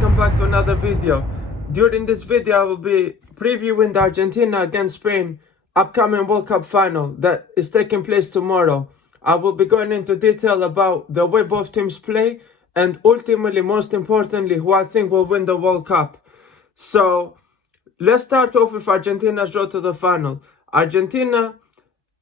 welcome back to another video. During this video I will be previewing the Argentina against Spain upcoming World Cup final that is taking place tomorrow. I will be going into detail about the way both teams play and ultimately, most importantly, who I think will win the World Cup. So let's start off with Argentina's road to the final. Argentina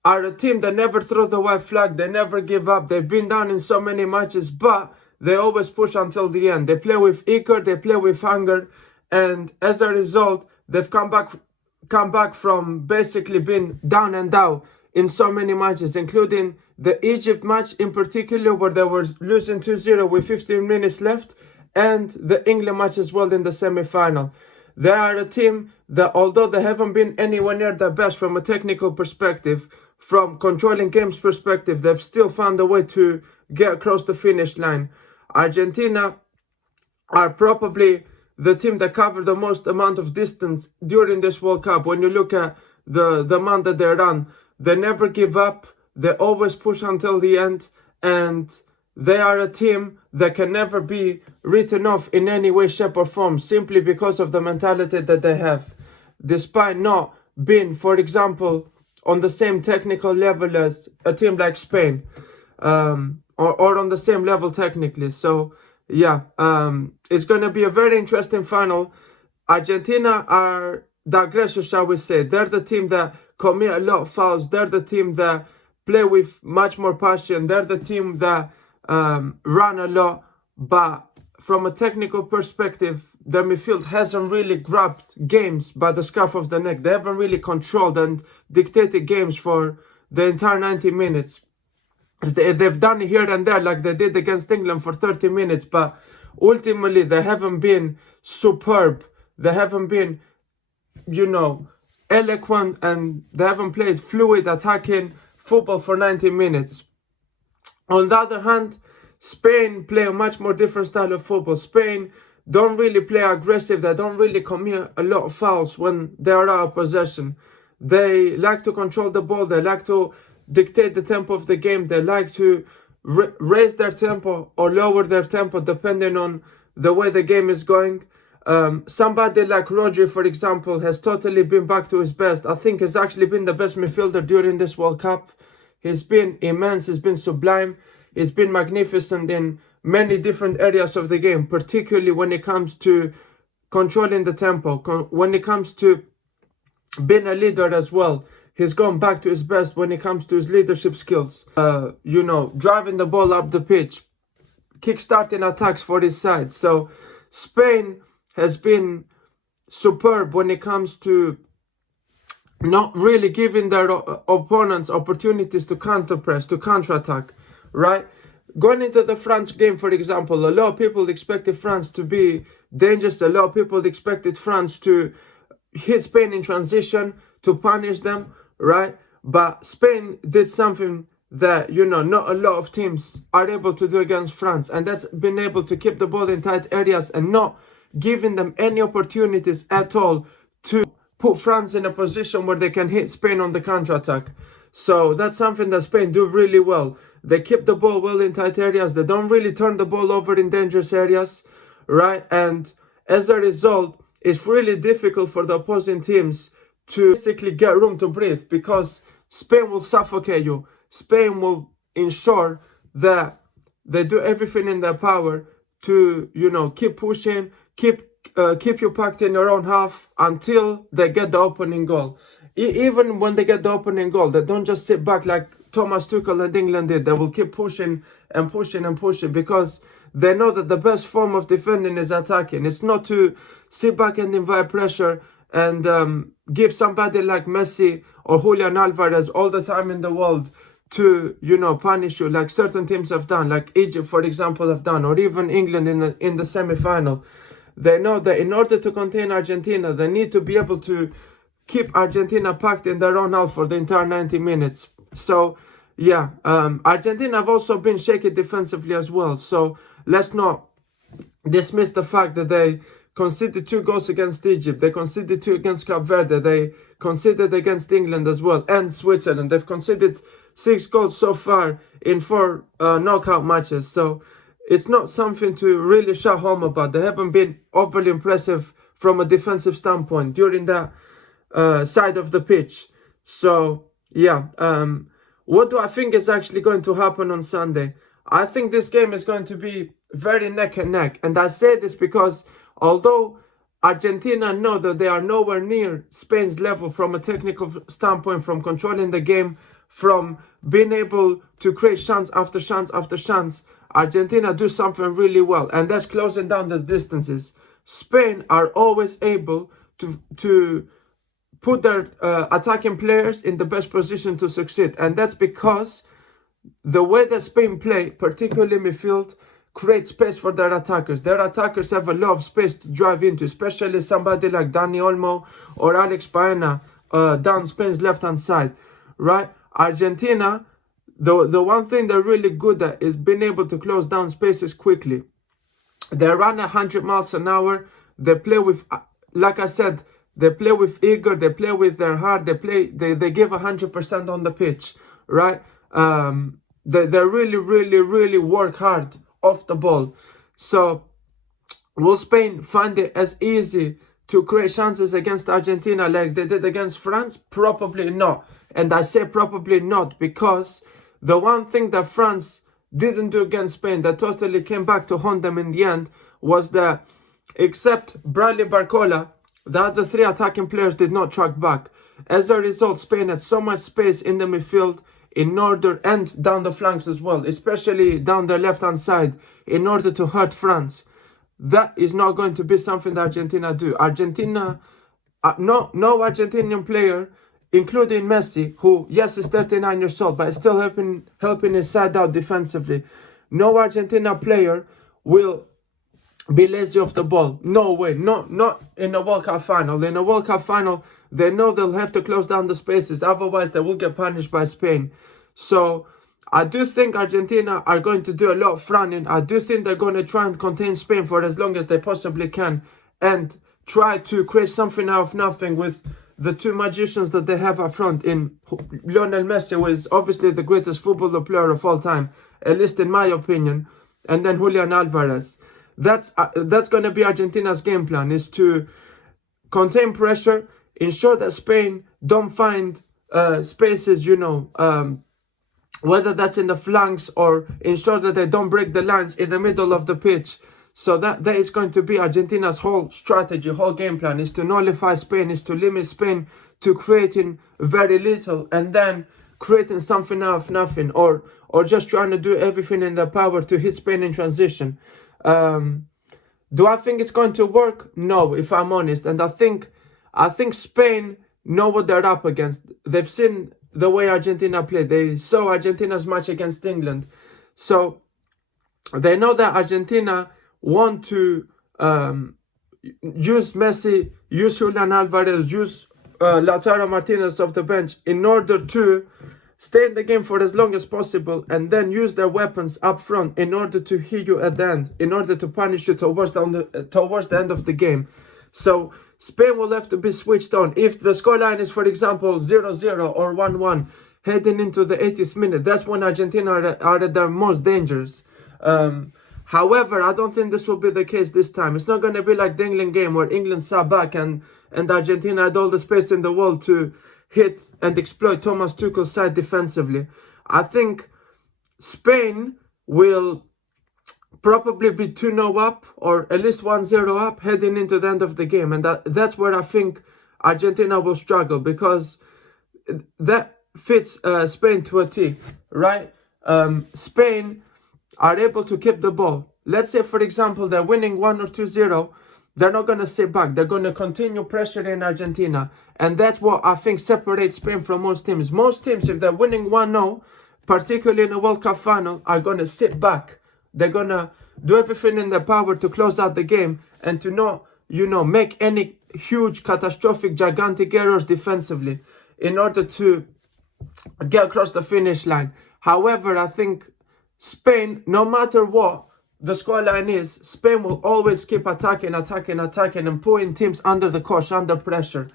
are a team that never throw the white flag, they never give up. They've been down in so many matches, but they always push until the end. They play with eager, they play with hunger, and as a result, they've come back from basically being down and out in so many matches, including the Egypt match in particular, where they were losing 2-0 with 15 minutes left, and the England match as well in the semi-final. They are a team that, although they haven't been anywhere near their best from a technical perspective, from controlling games perspective, they've still found a way to get across the finish line. Argentina are probably the team that covered the most amount of distance during this World Cup. When you look at the amount that they run, they never give up, they always push until the end, and they are a team that can never be written off in any way, shape or form, simply because of the mentality that they have, despite not being, for example, on the same technical level as a team like Spain, or on the same level technically. So yeah, it's going to be a very interesting final. Argentina are the aggressors, shall we say. They're the team that commit a lot of fouls. They're the team that play with much more passion. They're the team that run a lot. But from a technical perspective, the midfield hasn't really grabbed games by the scruff of the neck. They haven't really controlled and dictated games for the entire 90 minutes. They've done it here and there, like they did against England for 30 minutes, but ultimately they haven't been superb. They haven't been, eloquent, and they haven't played fluid attacking football for 90 minutes. On the other hand, Spain play a much more different style of football. Spain don't really play aggressive. They don't really commit a lot of fouls when they are out of possession. They like to control the ball. They like to dictate the tempo of the game. They like to raise their tempo or lower their tempo depending on the way the game is going. Somebody like Rodri, for example, has totally been back to his best. I think he's actually been the best midfielder during this World Cup. He's been immense, he's been sublime, he's been magnificent in many different areas of the game, particularly when it comes to controlling the tempo, when it comes to being a leader as well. He's gone back to his best when it comes to his leadership skills. Driving the ball up the pitch, kick-starting attacks for his side. So Spain has been superb when it comes to not really giving their opponents opportunities to counter-press, to counter-attack, right? Going into the France game, for example, a lot of people expected France to be dangerous. A lot of people expected France to hit Spain in transition, to punish them, right? But Spain did something that, not a lot of teams are able to do against France, and that's been able to keep the ball in tight areas and not giving them any opportunities at all to put France in a position where they can hit Spain on the counter-attack. So that's something that Spain do really well. They keep the ball well in tight areas. They don't really turn the ball over in dangerous areas, right? And as a result, it's really difficult for the opposing teams to basically get room to breathe, because Spain will suffocate you. Spain will ensure that they do everything in their power to, keep pushing, keep you packed in your own half until they get the opening goal. Even when they get the opening goal, they don't just sit back like Thomas Tuchel and England did. They will keep pushing and pushing and pushing, because they know that the best form of defending is attacking. It's not to sit back and invite pressure and give somebody like Messi or Julian Alvarez all the time in the world to, punish you, like certain teams have done, like Egypt, for example, have done, or even England in the semi-final. They know that in order to contain Argentina, they need to be able to keep Argentina packed in their own half for the entire 90 minutes. So, yeah, Argentina have also been shaky defensively as well. So, let's not dismiss the fact that they conceded 2 goals against Egypt. They conceded 2 against Cape Verde. They conceded against England as well, and Switzerland. They've conceded 6 goals so far in 4 knockout matches. So it's not something to really shout home about. They haven't been overly impressive from a defensive standpoint during that side of the pitch. So yeah, what do I think is actually going to happen on Sunday? I think this game is going to be very neck and neck, and I say this because although Argentina know that they are nowhere near Spain's level from a technical standpoint, from controlling the game, from being able to create chance after chance after chance, Argentina do something really well, and that's closing down the distances. Spain are always able to put their attacking players in the best position to succeed, and that's because the way that Spain play, particularly midfield, create space for their attackers. Their attackers have a lot of space to drive into, especially somebody like Dani Olmo or Alex Baena down Spain's left-hand side, right? Argentina, the one thing they're really good at is being able to close down spaces quickly. They run 100 miles an hour. They play with, like I said, they play with eager, they play with their heart, they give 100% on the pitch, right? They really work hard off the ball. So will Spain find it as easy to create chances against Argentina like they did against France? Probably not. And I say probably not because the one thing that France didn't do against Spain that totally came back to haunt them in the end was that, except Bradley Barcola, the other three attacking players did not track back. As a result, Spain had so much space in the midfield in order, and down the flanks as well, especially down the left-hand side, in order to hurt France. That is not going to be something that Argentina do. Argentina, no Argentinian player, including Messi, who, yes, is 39 years old, but is still helping his side out defensively. No Argentina player will be lazy off the ball. No way. Not in a World Cup final. In a World Cup final, they know they'll have to close down the spaces. Otherwise, they will get punished by Spain. So I do think Argentina are going to do a lot of running. I do think they're going to try and contain Spain for as long as they possibly can and try to create something out of nothing with the two magicians that they have up front in Lionel Messi, who is obviously the greatest footballer player of all time, at least in my opinion, and then Julian Alvarez. That's going to be Argentina's game plan, is to contain pressure, ensure that Spain don't find spaces, whether that's in the flanks, or ensure that they don't break the lines in the middle of the pitch. So that is going to be Argentina's whole strategy, whole game plan, is to nullify Spain, is to limit Spain to creating very little and then creating something out of nothing, or just trying to do everything in their power to hit Spain in transition. Do I think it's going to work? No, if I'm honest. And I think Spain know what they're up against. They've seen the way Argentina play. They saw Argentina's match against England. So they know that Argentina want to use Messi, use Julian Alvarez, use Lautaro Martinez off the bench in order to stay in the game for as long as possible, and then use their weapons up front in order to hit you at the end, in order to punish you towards the end of the game. So Spain will have to be switched on. If the scoreline is, for example, 0-0 or 1-1 heading into the 80th minute, that's when Argentina are at their most dangerous. However, I don't think this will be the case this time. It's not going to be like the England game where England sat back and Argentina had all the space in the world to hit and exploit Thomas Tuchel's side defensively. I think Spain will probably be 2-0 up, or at least 1-0 up heading into the end of the game. And that's where I think Argentina will struggle, because that fits Spain to a T, right? Spain are able to keep the ball. Let's say, for example, they're winning 1 or 2-0. They're not going to sit back. They're going to continue pressuring Argentina. And that's what I think separates Spain from most teams. Most teams, if they're winning 1-0, particularly in a World Cup final, are going to sit back. They're going to do everything in their power to close out the game and to not, make any huge, catastrophic, gigantic errors defensively in order to get across the finish line. However, I think Spain, no matter what the scoreline is, Spain will always keep attacking and putting teams under the cosh, under pressure.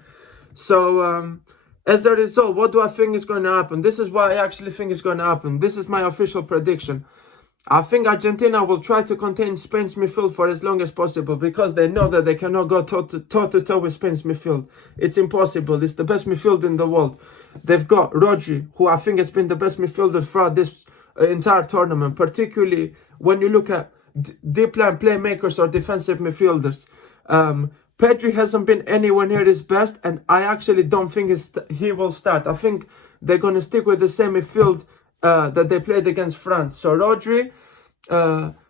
So as a result, what do I think is going to happen? This is what I actually think is going to happen. This is my official prediction. I think Argentina will try to contain Spain's midfield for as long as possible because they know that they cannot go toe to toe with Spain's midfield. It's impossible. It's the best midfield in the world. They've got Rodri, who I think has been the best midfielder throughout this entire tournament, particularly when you look at deep line playmakers or defensive midfielders. Pedri hasn't been anywhere near his best, and I actually don't think he will start. I think they're going to stick with the same midfield that they played against France. So Rodri,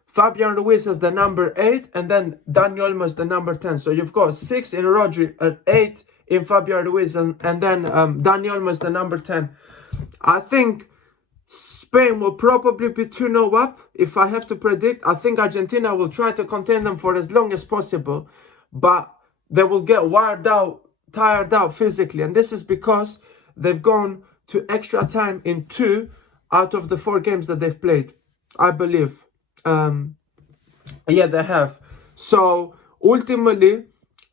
Fabian Ruiz as the number 8, and then Dani Olmo as the number 10. So you've got 6 in Rodri, 8 in Fabian Ruiz, and then Dani Olmo as the number 10. I think Spain will probably be 2-0 up. If I have to predict, I think Argentina will try to contain them for as long as possible, but they will get tired out physically. And this is because they've gone to extra time in 2 out of the 4 games that they've played, I believe. Yeah, they have. So ultimately,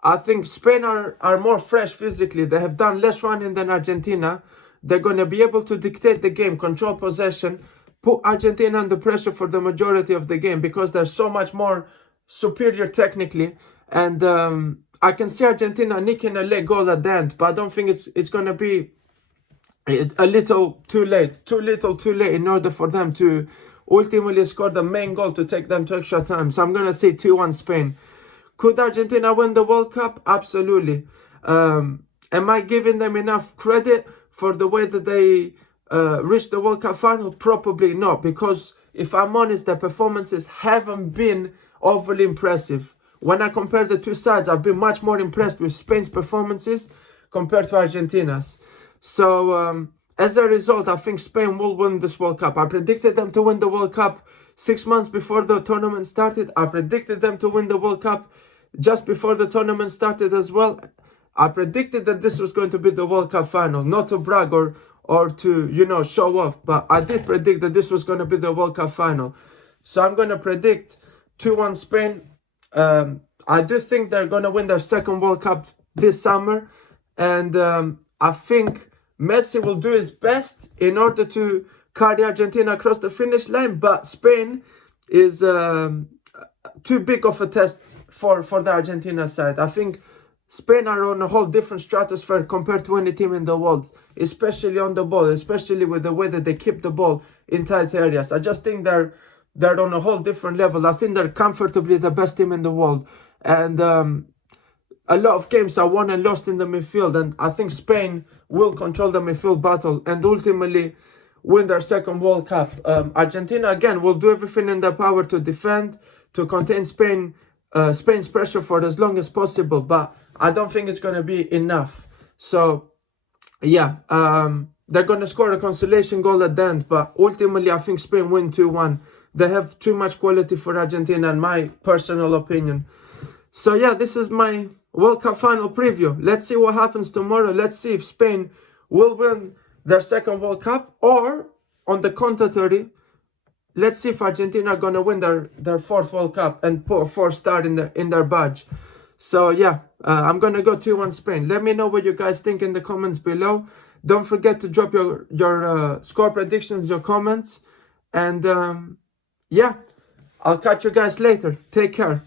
I think Spain are more fresh physically. They have done less running than Argentina. They're going to be able to dictate the game, control possession, put Argentina under pressure for the majority of the game because they're so much more superior technically. And I can see Argentina nicking a late goal at the end, but I don't think it's going to be a little too late. Too late in order for them to ultimately score the main goal to take them to extra time. So I'm going to say 2-1 Spain. Could Argentina win the World Cup? Absolutely. Am I giving them enough credit for the way that they reached the World Cup final? Probably not, because if I'm honest, their performances haven't been overly impressive. When I compare the two sides, I've been much more impressed with Spain's performances compared to Argentina's. So as a result, I think Spain will win this World Cup. I predicted them to win the World Cup 6 months before the tournament started. I predicted them to win the World Cup just before the tournament started as well. I predicted that this was going to be the World Cup final, not to brag or to, show off, but I did predict that this was going to be the World Cup final. So I'm going to predict 2-1 Spain. I do think they're going to win their second World Cup this summer, and I think Messi will do his best in order to carry Argentina across the finish line, but Spain is too big of a test for the Argentina side. I think Spain are on a whole different stratosphere compared to any team in the world, especially on the ball, especially with the way that they keep the ball in tight areas. I just think they're on a whole different level. I think they're comfortably the best team in the world. And a lot of games are won and lost in the midfield. And I think Spain will control the midfield battle and ultimately win their second World Cup. Argentina, again, will do everything in their power to defend, to contain Spain's pressure for as long as possible. But I don't think it's going to be enough. So, yeah, they're going to score a consolation goal at the end. But ultimately, I think Spain win 2-1. They have too much quality for Argentina, in my personal opinion. So, yeah, this is my World Cup final preview. Let's see what happens tomorrow. Let's see if Spain will win their second World Cup. Or, on the contrary, let's see if Argentina are going to win their fourth World Cup and put a 4-star in their badge. So, yeah, I'm going to go 2-1 Spain. Let me know what you guys think in the comments below. Don't forget to drop your score predictions, your comments. And, yeah, I'll catch you guys later. Take care.